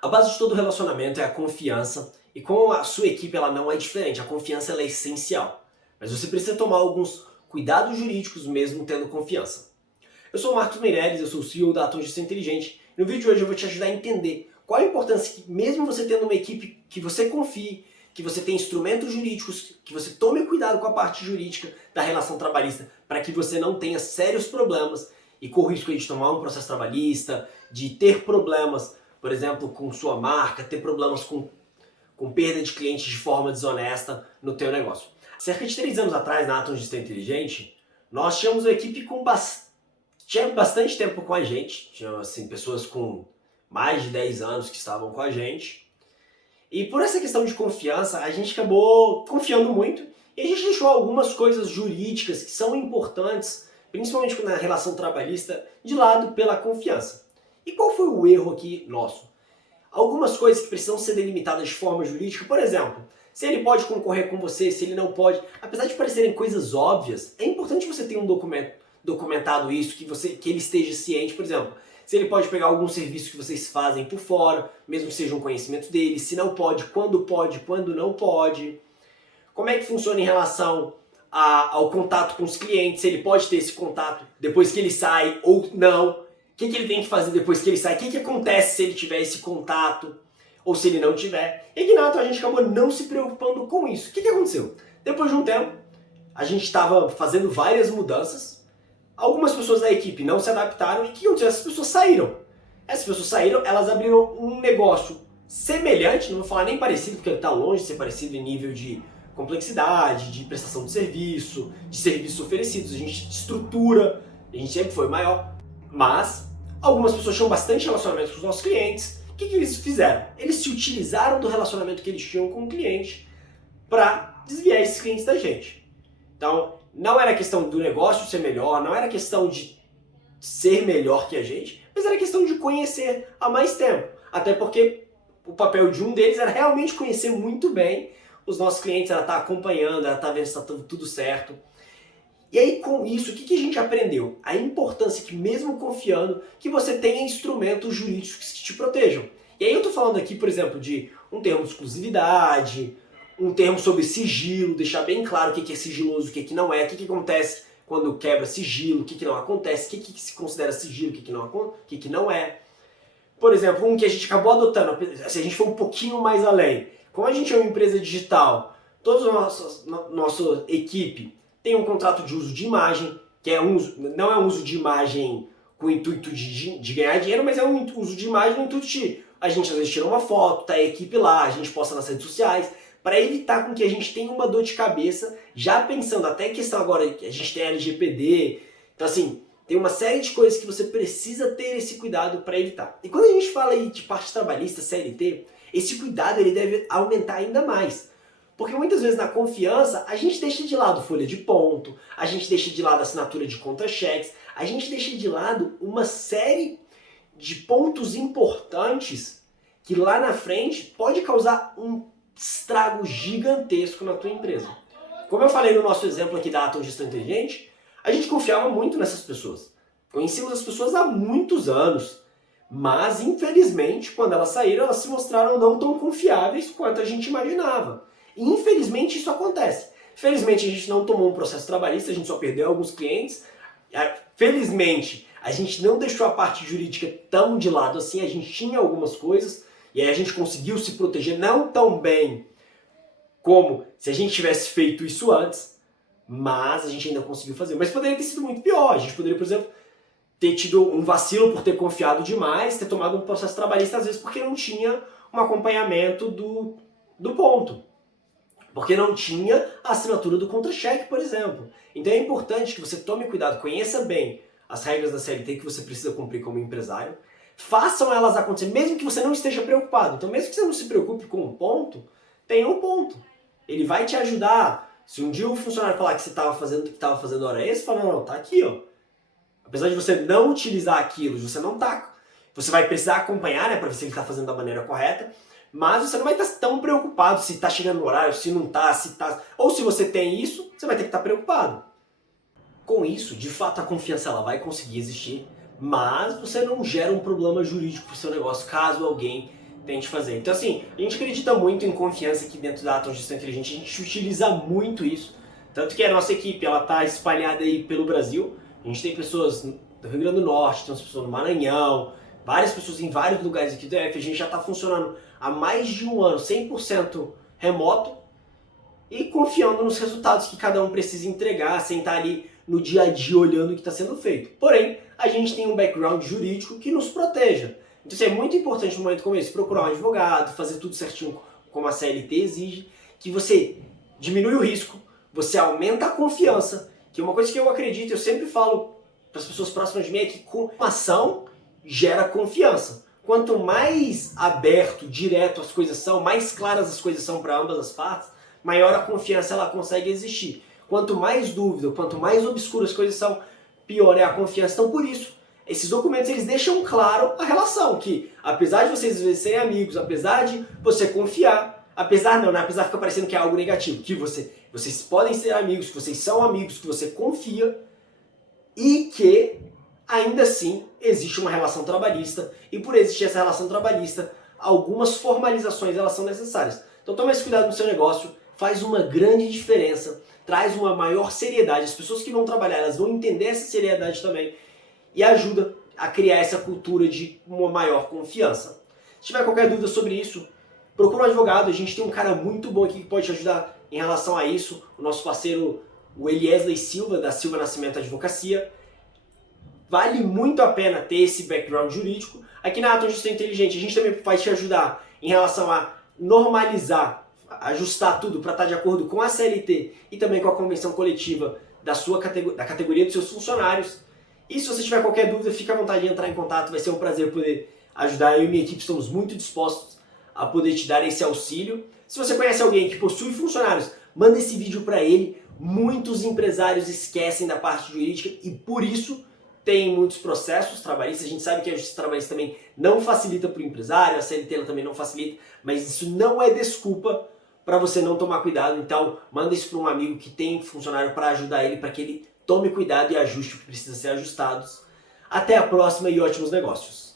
A base de todo relacionamento é a confiança e com a sua equipe ela não é diferente, a confiança ela é essencial. Mas você precisa tomar alguns cuidados jurídicos mesmo tendo confiança. Eu sou o Marcos Meirelles, eu sou o CEO da Atom Gestão Inteligente. No vídeo de hoje eu vou te ajudar a entender qual a importância que mesmo você tendo uma equipe que você confie, que você tem instrumentos jurídicos, que você tome cuidado com a parte jurídica da relação trabalhista para que você não tenha sérios problemas e corra o risco de tomar um processo trabalhista, de ter problemas, por exemplo, com sua marca, ter problemas com perda de clientes de forma desonesta no teu negócio. Cerca de 3 anos atrás, na Atom Gestão Inteligente, nós tínhamos uma equipe tinha bastante tempo com a gente, tinha assim, pessoas com mais de 10 anos que estavam com a gente. E por essa questão de confiança, a gente acabou confiando muito e a gente deixou algumas coisas jurídicas que são importantes, principalmente na relação trabalhista, de lado pela confiança. E qual foi o erro aqui nosso? Algumas coisas que precisam ser delimitadas de forma jurídica, por exemplo, se ele pode concorrer com você, se ele não pode, apesar de parecerem coisas óbvias, é importante você ter um documentado isso, que ele esteja ciente, por exemplo, se ele pode pegar algum serviço que vocês fazem por fora, mesmo que seja um conhecimento dele, se não pode, quando não pode. Como é que funciona em relação ao contato com os clientes, se ele pode ter esse contato depois que ele sai ou não. O que ele tem que fazer depois que ele sai? O que acontece se ele tiver esse contato ou se ele não tiver? E Ignato, a gente acabou não se preocupando com isso. O que aconteceu? Depois de um tempo, a gente estava fazendo várias mudanças. Algumas pessoas da equipe não se adaptaram e o que aconteceu? Essas pessoas saíram. Essas pessoas saíram, elas abriram um negócio semelhante, não vou falar nem parecido, porque ele está longe de ser parecido em nível de complexidade, de prestação de serviços oferecidos. A gente estrutura, a gente sempre foi maior, mas algumas pessoas tinham bastante relacionamento com os nossos clientes. O que eles fizeram? Eles se utilizaram do relacionamento que eles tinham com o cliente para desviar esses clientes da gente. Então, não era questão do negócio ser melhor, não era questão de ser melhor que a gente, mas era questão de conhecer há mais tempo. Até porque o papel de um deles era realmente conhecer muito bem os nossos clientes, era estar acompanhando, era estar vendo se está tudo certo. E aí, com isso, o que a gente aprendeu? A importância que, mesmo confiando, que você tenha instrumentos jurídicos que te protejam. E aí eu estou falando aqui, por exemplo, de um termo de exclusividade, um termo sobre sigilo, deixar bem claro o que é sigiloso, o que não é, o que acontece quando quebra sigilo, o que não acontece, o que se considera sigilo, o que não é. Por exemplo, um que a gente acabou adotando, se a gente for um pouquinho mais além, como a gente é uma empresa digital, toda a nossa equipe tem um contrato de uso de imagem, que não é um uso de imagem com o intuito de ganhar dinheiro, mas é um uso de imagem no intuito de a gente às vezes tira uma foto, tá a equipe lá, a gente posta nas redes sociais, para evitar com que a gente tenha uma dor de cabeça, já pensando até questão agora que a gente tem LGPD, então assim, tem uma série de coisas que você precisa ter esse cuidado para evitar. E quando a gente fala aí de parte trabalhista, CLT, esse cuidado ele deve aumentar ainda mais. Porque muitas vezes na confiança a gente deixa de lado folha de ponto, a gente deixa de lado assinatura de contra-cheques, a gente deixa de lado uma série de pontos importantes que lá na frente pode causar um estrago gigantesco na tua empresa. Como eu falei no nosso exemplo aqui da Atom Gestão Inteligente, a gente confiava muito nessas pessoas. Conhecíamos as pessoas há muitos anos, mas infelizmente quando elas saíram elas se mostraram não tão confiáveis quanto a gente imaginava. E infelizmente isso acontece. Felizmente a gente não tomou um processo trabalhista, a gente só perdeu alguns clientes. Felizmente a gente não deixou a parte jurídica tão de lado assim, a gente tinha algumas coisas e aí a gente conseguiu se proteger não tão bem como se a gente tivesse feito isso antes, mas a gente ainda conseguiu fazer. Mas poderia ter sido muito pior. A gente poderia, por exemplo, ter tido um vacilo por ter confiado demais, ter tomado um processo trabalhista, às vezes porque não tinha um acompanhamento do ponto. Porque não tinha a assinatura do contra-cheque, por exemplo. Então é importante que você tome cuidado, conheça bem as regras da CLT que você precisa cumprir como empresário, façam elas acontecer, mesmo que você não esteja preocupado. Então mesmo que você não se preocupe com um ponto, tenha um ponto. Ele vai te ajudar. Se um dia o funcionário falar que você estava fazendo hora extra, fala, não, tá aqui, ó. Apesar de você não utilizar aquilo, você não tá. Você vai precisar acompanhar, né, para ver se ele está fazendo da maneira correta, mas você não vai estar tão preocupado se está chegando no horário, se não está, se está. Ou se você tem isso, você vai ter que estar preocupado. Com isso, de fato, a confiança ela vai conseguir existir, mas você não gera um problema jurídico para o seu negócio caso alguém tente fazer. Então assim, a gente acredita muito em confiança aqui dentro da Atom Gestão Inteligente, a gente utiliza muito isso, tanto que a nossa equipe ela está espalhada aí pelo Brasil, a gente tem pessoas do Rio Grande do Norte, tem pessoas no Maranhão, várias pessoas em vários lugares aqui do DF, a gente já está funcionando há mais de um ano, 100% remoto, e confiando nos resultados que cada um precisa entregar, sem estar ali no dia a dia olhando o que está sendo feito. Porém, a gente tem um background jurídico que nos proteja. Então isso é muito importante no momento como esse, procurar um advogado, fazer tudo certinho como a CLT exige, que você diminui o risco, você aumenta a confiança, que é uma coisa que eu acredito, eu sempre falo para as pessoas próximas de mim, é que ação gera confiança. Quanto mais aberto, direto as coisas são, mais claras as coisas são para ambas as partes, maior a confiança ela consegue existir. Quanto mais dúvida, quanto mais obscuras as coisas são, pior é a confiança. Então por isso, esses documentos eles deixam claro a relação, que apesar de vocês às vezes serem amigos, apesar de você confiar, apesar de ficar parecendo que é algo negativo, que vocês podem ser amigos, que vocês são amigos, que você confia, e que ainda assim existe uma relação trabalhista, e por existir essa relação trabalhista, algumas formalizações elas são necessárias. Então tome esse cuidado no seu negócio, faz uma grande diferença, traz uma maior seriedade, as pessoas que vão trabalhar elas vão entender essa seriedade também, e ajuda a criar essa cultura de uma maior confiança. Se tiver qualquer dúvida sobre isso, procura um advogado, a gente tem um cara muito bom aqui que pode te ajudar em relação a isso, o nosso parceiro, o Eliesley Silva, da Silva Nascimento Advocacia. Vale muito a pena ter esse background jurídico. Aqui na Atom Gestão Inteligente, a gente também vai te ajudar em relação a normalizar, ajustar tudo para estar de acordo com a CLT e também com a convenção coletiva da categoria dos seus funcionários. E se você tiver qualquer dúvida, fica à vontade de entrar em contato, vai ser um prazer poder ajudar. Eu e minha equipe estamos muito dispostos a poder te dar esse auxílio. Se você conhece alguém que possui funcionários, manda esse vídeo para ele. Muitos empresários esquecem da parte jurídica e por isso tem muitos processos trabalhistas. A gente sabe que a justiça trabalhista também não facilita para o empresário, a CLT ela também não facilita, mas isso não é desculpa para você não tomar cuidado. Então, manda isso para um amigo que tem funcionário para ajudar ele, para que ele tome cuidado e ajuste o que precisa ser ajustados. Até a próxima e ótimos negócios!